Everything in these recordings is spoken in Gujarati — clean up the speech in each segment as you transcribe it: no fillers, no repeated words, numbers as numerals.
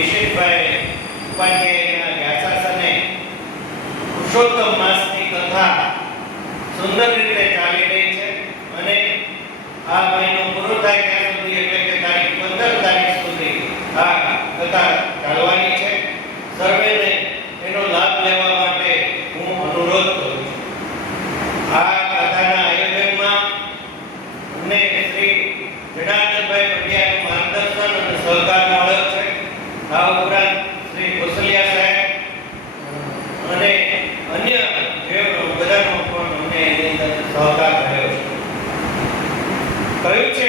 નિશિતભાઈ ઉપાધ્યાયના વ્યાસાસને પુરુષોત્તમ માસની કથા સુંદર રીતે ચાલી રહી છે અને આ મહિનો પૂરો થાય ત્યાં સુધી એટલે કે તારીખ 15 તારીખ સુધી આ કથા ચાલવાની છે. સર્વેને એનો લાભ લેવા માટે હું અનુરોધ કરું છું. આ કથાના આયોજનમાં અમને શ્રી જનાર્દનભાઈ પંડ્યાનું માર્ગદર્શન અને સહકાર મળ્યો છે. આ ઉપરાંત શ્રી કુશલિયા સાહેબ અને અન્ય જે બધાનો પણ અમને એની અંદર સહકાર મળ્યો છે. કહ્યું છે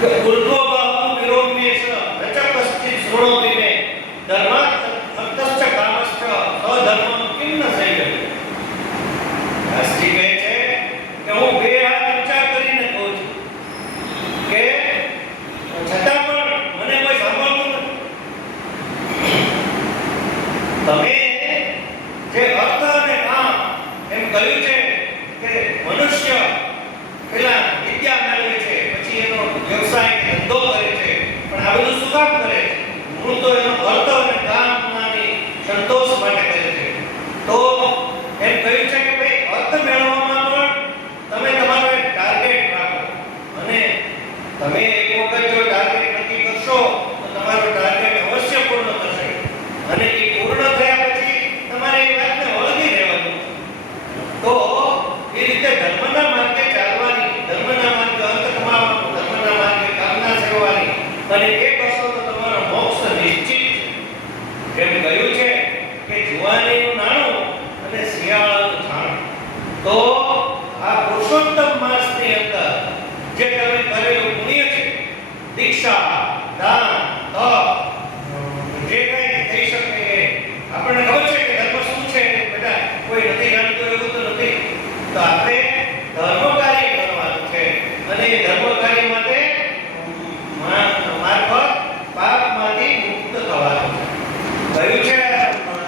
કે ઉર્ધ્વબાહુ વિરોમ્યેશ રચકસ્તિ શૃણોતિને ધર્માત્ અર્થશ્ચ કામશ્ચ અધર્મં કિમ ન સંયમ. દાસજી કહે છે કે હું બે હાથ ઊંચા કરીને કહું છું કે છતાં પણ મને કોઈ સાંભળતું નથી. તમે જે અર્થ અને કામ એમ કહ્યું છે કે મનુષ્ય પેલા વિદ્યા મેળવે છે, પછી એનો વ્યવસાય ધંધો કરે છે, પણ આ બધું શું કામ કરે છે? મૂળ તો એનો અર્થ અને કામની સંતોષ માટે કરે છે. તો એમ કહ્યું છે કે ભાઈ અર્થ મેળવવામાં પણ તમે તમારો એક ટાર્ગેટ રાખો અને તમે એક વખત જો ટાર્ગેટ નક્કી કરશો તો તમારો ટાર્ગેટ અવશ્ય પૂર્ણ થશે અને એ પૂર્ણ થયા પછી તમારે એ વાતને વળગી રહેવાનું. તો એ રીતે ધર્મના માર્ગે ચાલવાની, ધર્મના માર્ગે અર્થ કમાવવાનો, ધર્મના માર્ગે કામના સેવવાની અને એ કરશો તો તમારો મોક્ષ નિશ્ચિત છે. જેમ કહ્યું છે કે જુવાનીનું નાણું અને શિયાળાનું છાણ. તો આ પુરુષોત્તમ માસની અંદર જે તમે કરેલું પુણ્ય છે, દીક્ષા, દાન, તપ, જે કંઈ થઈ શકે એ આપણને ખબર છે કે ધર્મ શું છે. બધા કોઈ નથી જાણતું એવું તો નથી. તો આપણે ધર્મ કાર્ય કરવાનું છે અને એ ધર્મ કાર્ય માટે મારફત પાપમાંથી મુક્ત થવાનું છે. કહ્યું છે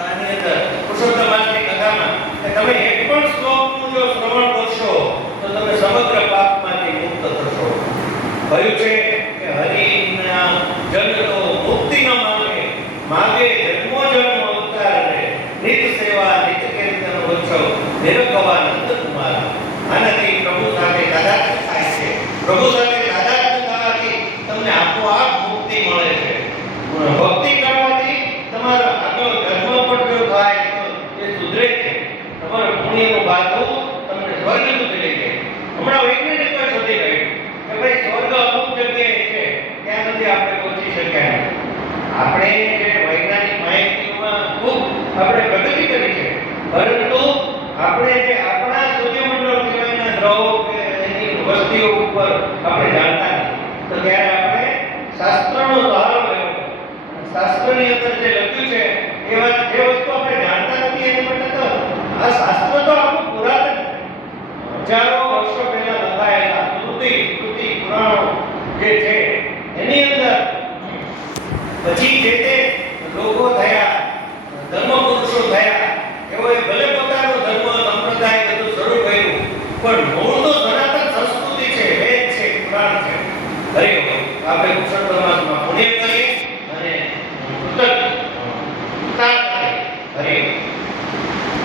આની અંદર પુરુષોત્તમ માસની કથામાં કે તમે એક પણ શ્લોકનું જો શ્રવણ કરશો તો તમે સમગ્ર પાપમાંથી મુક્ત થશો. કહ્યું છે કે હરિના જન તો મુક્તિ ન માંગે, માગે જન્મો જન્મ અવતાર રે, નિત સેવા નિત કીર્તન વચ્છો નિરકવા નંદ કુમાર. આનાથી પ્રભુ સાથે તાદાત્મ્ય થાય છે. પ્રભુ સાથે તાદાત્મ્ય થવાથી તમને આપોઆપ મુક્તિ મળે છે. ભક્તિ કરવાથી તમારો આગળ ધર્મ પણ જો થાય તો એ સુધરે છે. તમારું પુણ્યનું બાધું તમને સ્વર્ગ સુધી લઈ જાય. હમણાં વૈજ્ઞાનિકોએ શોધી કાઢ્યું કે ભાઈ સ્વર્ગ અમુક જગ્યાએ છે, ત્યાં સુધી આપણે પહોંચી શક્યા નથી. આપણે જે વૈજ્ઞાનિક માહિતીમાં ખૂબ આપણે પ્રગતિ કરી છે, પરંતુ આપણે જે આપણા સૂર્યમંડળ સિવાયના ગ્રહો કે એની વસ્તીઓ ઉપર આપણે જાણતા નથી. તો ત્યારે આપણે શાસ્ત્રનો સહારો લેવો. શાસ્ત્રની અંદર જે લખ્યું છે એ વાત જે વસ્તુ આપણે જાણતા નથી એની માટે તો આ શાસ્ત્ર તો આપણું પુરાતન છે. હજારો વર્ષો પહેલા લખાયેલા સ્મૃતિ પુરાણો જે છે એની અંદર પછી જે તે લોકો થયા, ધર્મ પુરુષો થયા, એઓએ ભલે પોતાનો ધર્મ સંપ્રદાય બધું શરૂ કર્યું, પણ મૂળ તો સનાતન સંસ્કૃતિ છે, વેદ છે, પુરાણ છે. હરિ ઓમ. આપણે પુરુષોત્તમ માસમાં પુણ્ય